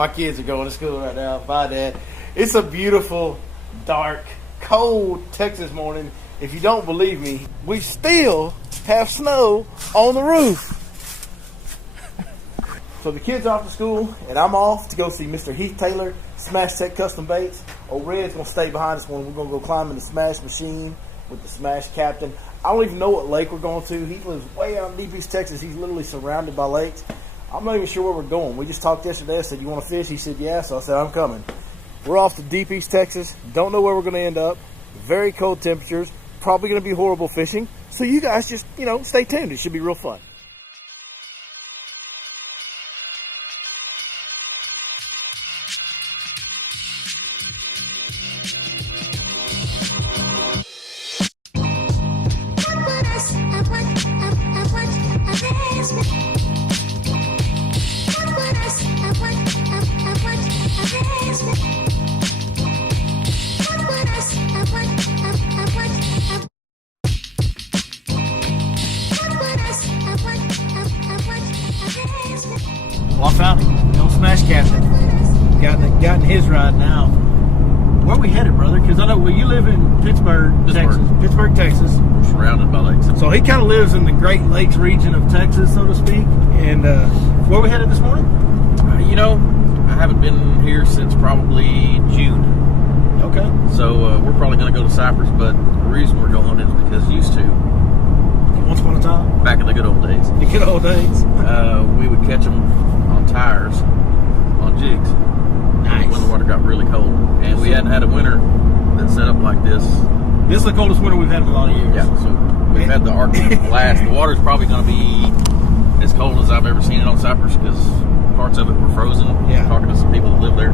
My kids are going to school right now. Bye, Dad. It's a beautiful, dark, cold Texas morning. If you don't believe me, we still have snow on the roof. So the kids are off to school, and I'm off to go see Mr. Heath Taylor, Smash Tech Custom Baits. Old Red's going to stay behind us when we're going to go climb in the Smash machine with the Smash captain. I don't even know what lake we're going to. He lives way out in Deep East Texas. He's literally surrounded by lakes. I'm not even sure where we're going. We just talked yesterday. I said, you want to fish? He said, yeah. So I said, I'm coming. We're off to Deep East Texas. Don't know where we're going to end up. Very cold temperatures. Probably going to be horrible fishing. So you guys just, stay tuned. It should be real fun. Well, I found him. The old Smash captain. Gotten his ride now. Where are we headed, brother? Because I know you live in Pittsburgh, Texas. We're surrounded by lakes. So he kind of lives in the Great Lakes region of Texas, so to speak. And where are we headed this morning? I haven't been here since probably June. Okay. So we're probably going to go to Cypress, but the reason we're going is because used to, Once upon a time? back in the good old days. The good old days. We would catch them on tires, on jigs. Nice. When the water got really cold. And we hadn't had a winter that set up like this. This is the coldest winter we've had in a lot of years. Yeah, so we've had the Arctic blast. The water's probably going to be as cold as I've ever seen it on Cypress because parts of it were frozen. Yeah. Talking to some people that live there.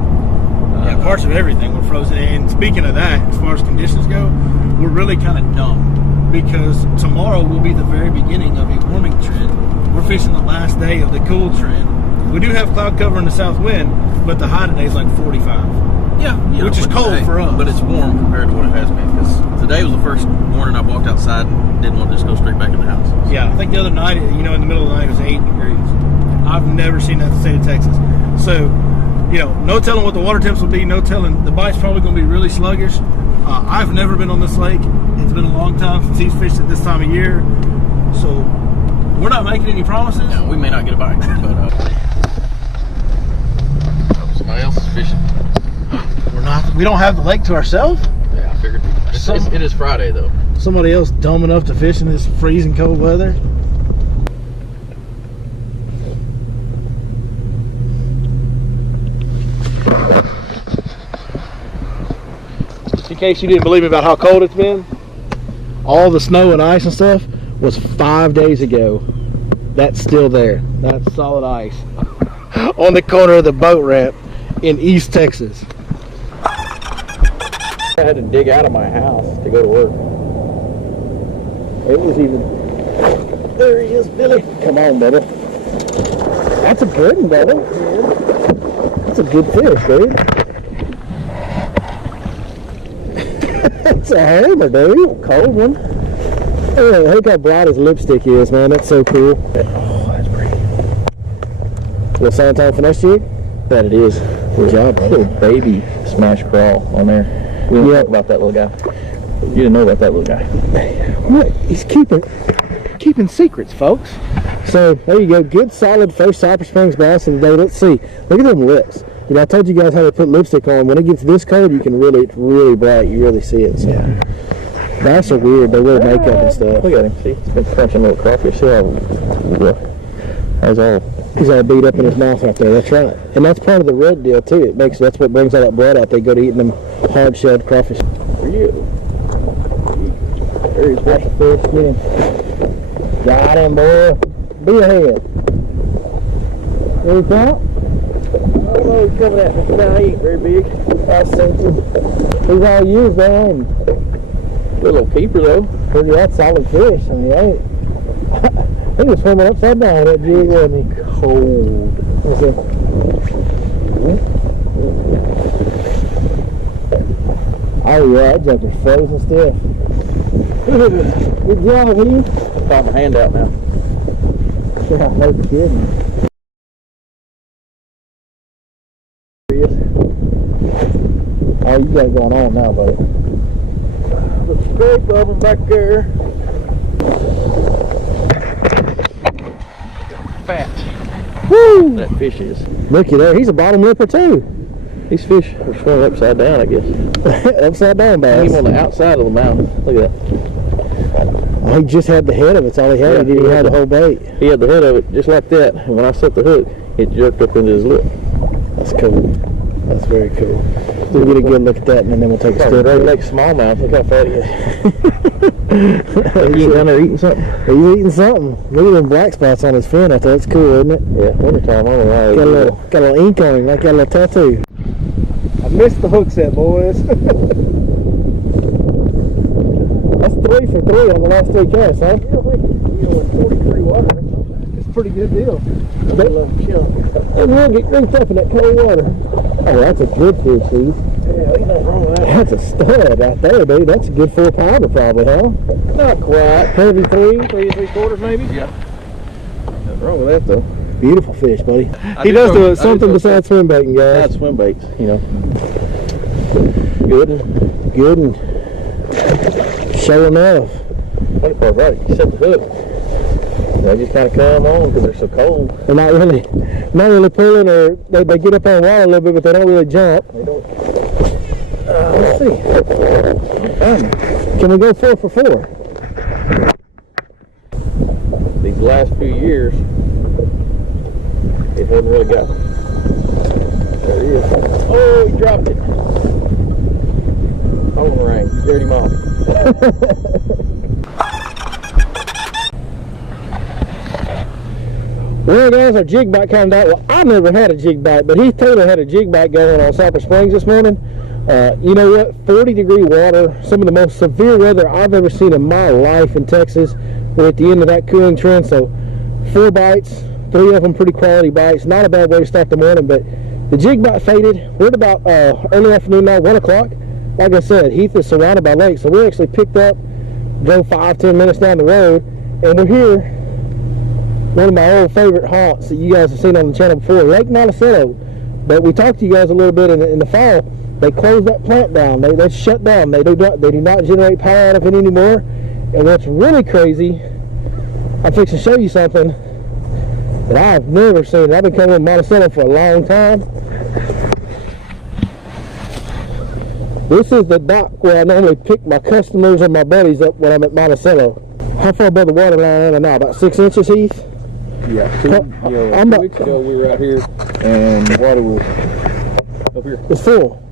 Yeah, parts of everything were frozen. And speaking of that, as far as conditions go, we're really kind of dumb because tomorrow will be the very beginning of a warming trend. We're fishing the last day of the cool trend. We do have cloud cover in the south wind, but the high today is like 45. Yeah, which is cold for us. But it's warm compared to what it has been. Because today was the first morning I walked outside and didn't want to just go straight back in the house. Yeah, I think the other night, in the middle of the night, it was 8 degrees. I've never seen that in the state of Texas. So, no telling what the water temps will be. No telling. The bite's probably going to be really sluggish. I've never been on this lake. It's been a long time since he's fished at this time of year. So, we're not making any promises. Yeah, we may not get a bite, but somebody else is fishing. We're not. We don't have the lake to ourselves. Yeah, I figured. It is Friday though. Somebody else dumb enough to fish in this freezing cold weather. In case you didn't believe me about how cold it's been, all the snow and ice and stuff was 5 days ago. That's still there. That's solid ice on the corner of the boat ramp in East Texas. I had to dig out of my house to go to work. It was even. There he is, Billy. Come on, brother. That's a good one, brother. That's a good fish, dude. That's a hammer, dude. Cold one. Oh, look how bright his lipstick is, man. That's so cool. Oh, that's pretty. Little sign time for next year? That it is. Good job, brother. Little baby smash crawl on there. We didn't talk about that little guy. You didn't know about that little guy. What? He's keeping secrets, folks. So there you go. Good, solid first Cypress Springs bass of the day. Let's see. Look at them lips. I told you guys how to put lipstick on. When it gets this cold, you can it's really bright. You really see it. So. Yeah. Bass are weird. They wear makeup and stuff. Look at him. See, he's been crunching little crawfish. See how he's all beat up in his mouth right there. That's right. And that's part of the red deal too. That's what brings all that blood out. They go to eating them hard-shelled crawfish. For you. There he's watching fish. Get him. Got him, boy. Be ahead. There he come. Oh, he's coming at me. No, he ain't very big. That's something. He's all used, man. Good little keeper though. Pretty that solid fish. I mean, he was swimming upside down that jig, wasn't he? Cold. Oh yeah, that junk is frozen stiff. Good job, Heath. Got my hand out now. Yeah, no kidding. all you got going on now, buddy. The scrape of them back there. Fat. Woo! That fish is. Looky there, he's a bottom lipper too. These fish are swimming upside down, I guess. Upside down bass. He's on the outside of the mouth. Look at that. Oh, he just had the head of it. That's all he had. Yeah, He didn't have the whole bait. He had the head of it just like that. And when I set the hook, it jerked up into his lip. That's cool. That's very cool. We'll get a good look at that, and then we'll take a step. Great Lake smallmouth. Look how fat he is. He's down there eating something. He's eating something. Look at them black spots on his fin out there. That's cool, isn't it? Yeah, wintertime. I don't know why. Got a little ink on him, like got a little tattoo. I missed the hook set, boys. That's 3 for 3 on the last 3 casts, huh? Yeah, with 43 water. It's a pretty good deal. That's a little chill. And we'll get rinked up in that cold water. Oh, that's a good fish, Steve. Yeah, ain't nothing wrong with that. That's a stud right there, dude. That's a good 4-pounder probably, huh? Not quite. Heavy 3 3/3 maybe? Yeah. Nothing wrong with that, though. Beautiful fish, buddy. He does do something besides swim baiting, guys. Besides swim baits, you know. Good and Sure enough. funny part about it, you set the hook. They just kind of come on because they're so cold. They're not really pulling, or they get up on the water a little bit, but they don't really jump. They don't. Let's see. Can we go 4 for 4? These last few years, it hasn't really got. There he is. Oh, he dropped it. Phone rang. Scared him off. Well, guys, our jig bite comes out. Well, I never had a jig bite, but Heath Taylor had a jig bite going on Cypress Springs this morning. You know what? 40-degree water, some of the most severe weather I've ever seen in my life in Texas. We're at the end of that cooling trend, so 4 bites, 3 of them pretty quality bites. Not a bad way to start the morning, but the jig bite faded. We're at about early afternoon now, 1 o'clock. Like I said, Heath is surrounded by lakes, so we actually picked up, drove 5-10 minutes down the road, and we're here. One of my old favorite haunts that you guys have seen on the channel before, Lake Monticello. But we talked to you guys a little bit in the fall. They closed that plant down. They shut down. They do not generate power out of it anymore. And what's really crazy, I'm fixing to show you something that I've never seen. I've been coming to Monticello for a long time. This is the dock where I normally pick my customers and my buddies up when I'm at Monticello. How far above the water line am I now? About 6 inches, Heath? Yeah. 2 weeks ago we were out here and the water was up here. It's full.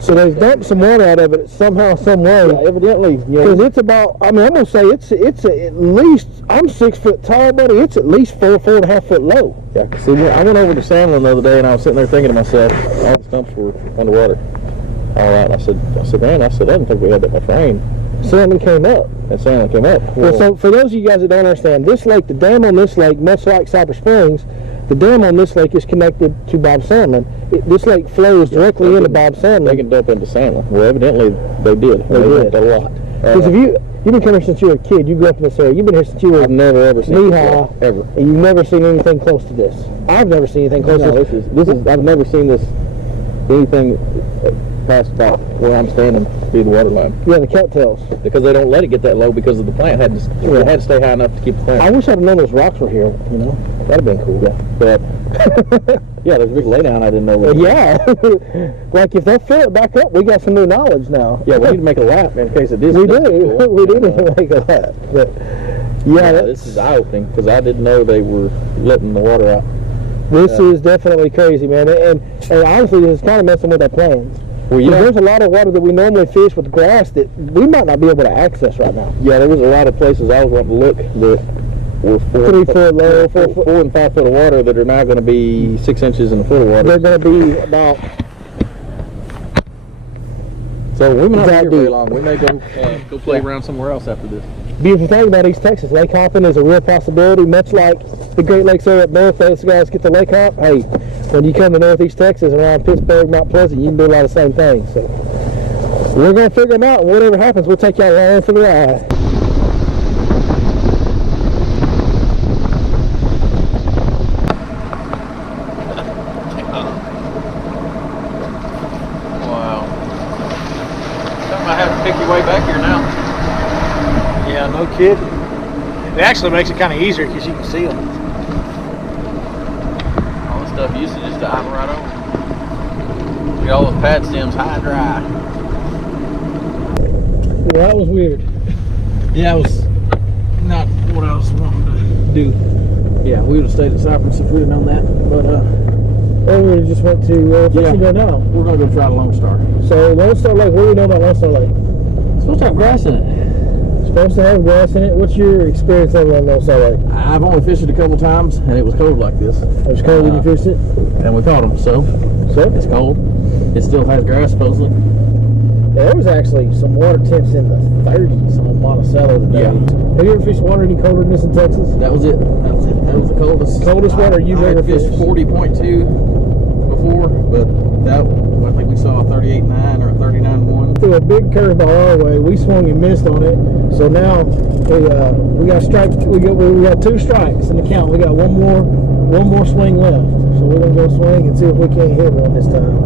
So they've dumped some water out of it somehow, some way. Yeah, evidently. Because it's about, I mean, I'm going to say it's at least, I'm 6 foot tall, buddy. It's at least 4.5 foot low. Yeah, see, I went over to Sandlin the other day and I was sitting there thinking to myself, all the stumps were underwater. All right, I said, man, I didn't think we had that much rain. Sandlin came up. And Sandlin came up. Well, so for those of you guys that don't understand, this lake, the dam on this lake, much like Cypress Springs, the dam on this lake is connected to Bob Sandlin. This lake flows directly into Bob Sandlin. They can dump into Sandlin. Well, evidently they did. They did a lot. Because if you've been coming here since you were a kid, you grew up in this area. You've been here since you were I've never ever seen knee-high, ever. And you've never seen anything close to this. I've never seen anything close to this. This is I've never seen this anything past about where I'm standing through the water line. Yeah, the cattails. Because they don't let it get that low because of the plant had to stay high enough to keep the plant. I wish I'd have known those rocks were here, you know. That'd have been cool. Yeah. But yeah, there's a big laydown I didn't know. Yeah. Like if they'll fill it back up, we got some new knowledge now. Yeah, we need to make a lap in case it is. We do. Cool. We do need to make a lap. But yeah, this is eye-opening because I didn't know they were letting the water out. This is definitely crazy, man. And honestly, this is kind of messing with our plans. Well, you know, there's a lot of water that we normally fish with grass that we might not be able to access right now. Yeah, there was a lot of places I was wanting to look that were 3 foot low, 4 and 5 foot of water that are now going to be 6 inches in a foot of water. They're going to be about. So we may not be here very long. We may go play around somewhere else after this. Beautiful thing about East Texas, lake hopping is a real possibility. Much like the Great Lakes area up north, those guys get the lake hop. Hey, when you come to Northeast Texas around Pittsburgh, Mount Pleasant, you can do a lot of the same things. So we're going to figure them out, and whatever happens, we'll take y'all along for the ride. Wow. kidding. It actually makes it kind of easier because you can see them. All this stuff used to just dive right over. Get all those pad stems high and dry. Well, that was weird. Yeah, it was not what I was wanting to do. Yeah, we would have stayed at Cypress if we'd have known that. But or we would have just went to fishing go now. we're gonna go try the Lone Star. So Lone Star Lake, what do we know about Lone Star Lake? It's supposed to have grass in it. It's supposed to have grass in it. What's your experience on Lone Star Lake? I've only fished it a couple times, and it was cold like this. It was cold when you fished it? And we caught them, so it's cold. It still has grass, supposedly. Yeah, there was actually some water temps in the 30s on Monticello today. Yeah. Have you ever fished water any colder than this in Texas? That was it. That was the coldest. Coldest water you've ever fished? 40.2 before, but that, I think we saw a 38.9 or a 39.1. Threw a big curveball our way. We swung and missed on it. So now we got strike. We got 2 strikes in the count. We got one more swing left. So we're gonna go swing and see if we can't hit one this time.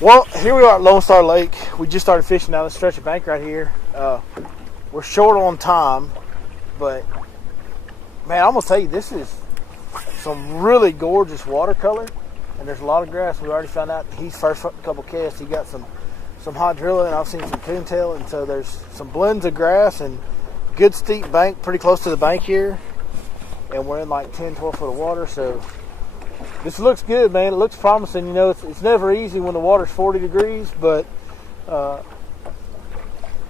Well, here we are at Lone Star Lake. We just started fishing down this stretch of bank right here. We're short on time, but man, I'm gonna tell you, this is some really gorgeous watercolor, and there's a lot of grass. We already found out he's first couple casts. He got some hot drilling, and I've seen some coontail, and so there's some blends of grass and good steep bank, pretty close to the bank here, and we're in like 10-12 foot of water. So this looks good, man. It looks promising. You know, it's never easy when the water's 40 degrees, but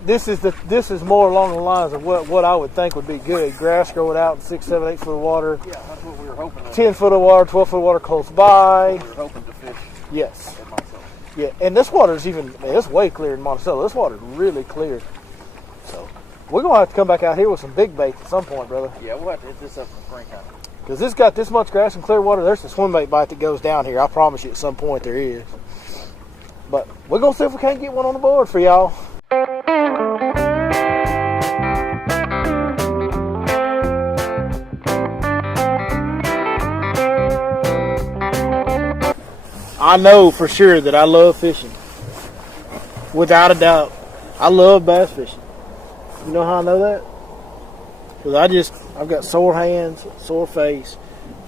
this is more along the lines of what I would think would be good. Grass growing out in 6, 7, 8 foot of water. Yeah, that's what we were hoping. 10 foot of water, 12 foot of water close by. We were hoping to fish. Yes. In Monticello. Yeah, and this water's it's way clearer than Monticello. This water's really clear. So we're gonna have to come back out here with some big baits at some point, brother. Yeah, we'll have to hit this up in the spring time. Because this got this much grass and clear water, there's a swim bait bite that goes down here. I promise you at some point there is. But we're going to see if we can't get one on the board for y'all. I know for sure that I love fishing. Without a doubt. I love bass fishing. You know how I know that? Because I've got sore hands, sore face,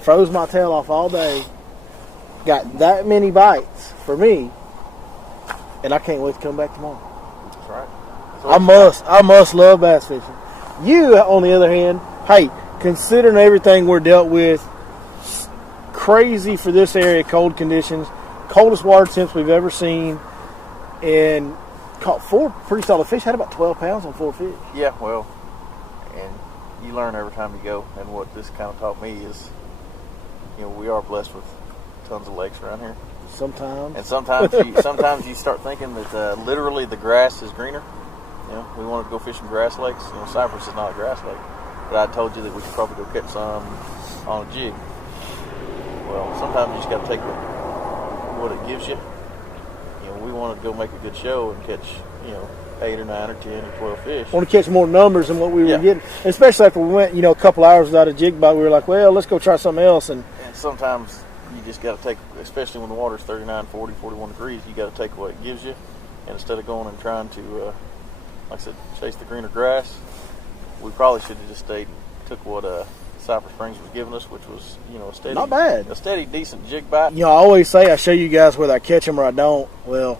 froze my tail off all day, got that many bites for me, and I can't wait to come back tomorrow. That's right. I must love bass fishing. You, on the other hand, hey, considering everything we're dealt with, crazy for this area, cold conditions, coldest water temps we've ever seen, and caught 4 pretty solid fish. Had about 12 pounds on 4 fish. Yeah, well, and you learn every time you go, and what this kind of taught me is, you know, we are blessed with tons of lakes around here. Sometimes. And sometimes you start thinking that literally the grass is greener. You know, we wanted to go fish some grass lakes. You know, Cypress is not a grass lake, but I told you that we could probably go catch some on a jig. Well, sometimes you just got to take what it gives you. You know, we want to go make a good show and catch, 8 or 9 or 10 or 12 fish. Want to catch more numbers than what we were getting. Especially after we went, a couple hours without a jig bite, we were like, well, let's go try something else. And sometimes you just got to take, especially when the water's 39, 40, 41 degrees, you got to take what it gives you. And instead of going and trying to, like I said, chase the greener grass, we probably should have just stayed and took what Cypress Springs was giving us, which was, a steady, not bad, a steady, decent jig bite. I always say I show you guys whether I catch them or I don't. Well,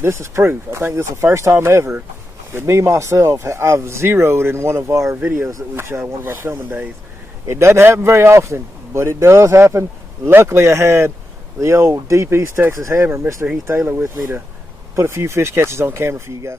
this is proof. I think this is the first time ever that me myself I've zeroed in one of our videos that we shot, one of our filming days. It doesn't happen very often, but it does happen. Luckily, I had the old Deep East Texas Hammer, Mr. Heath Taylor, with me to put a few fish catches on camera for you guys.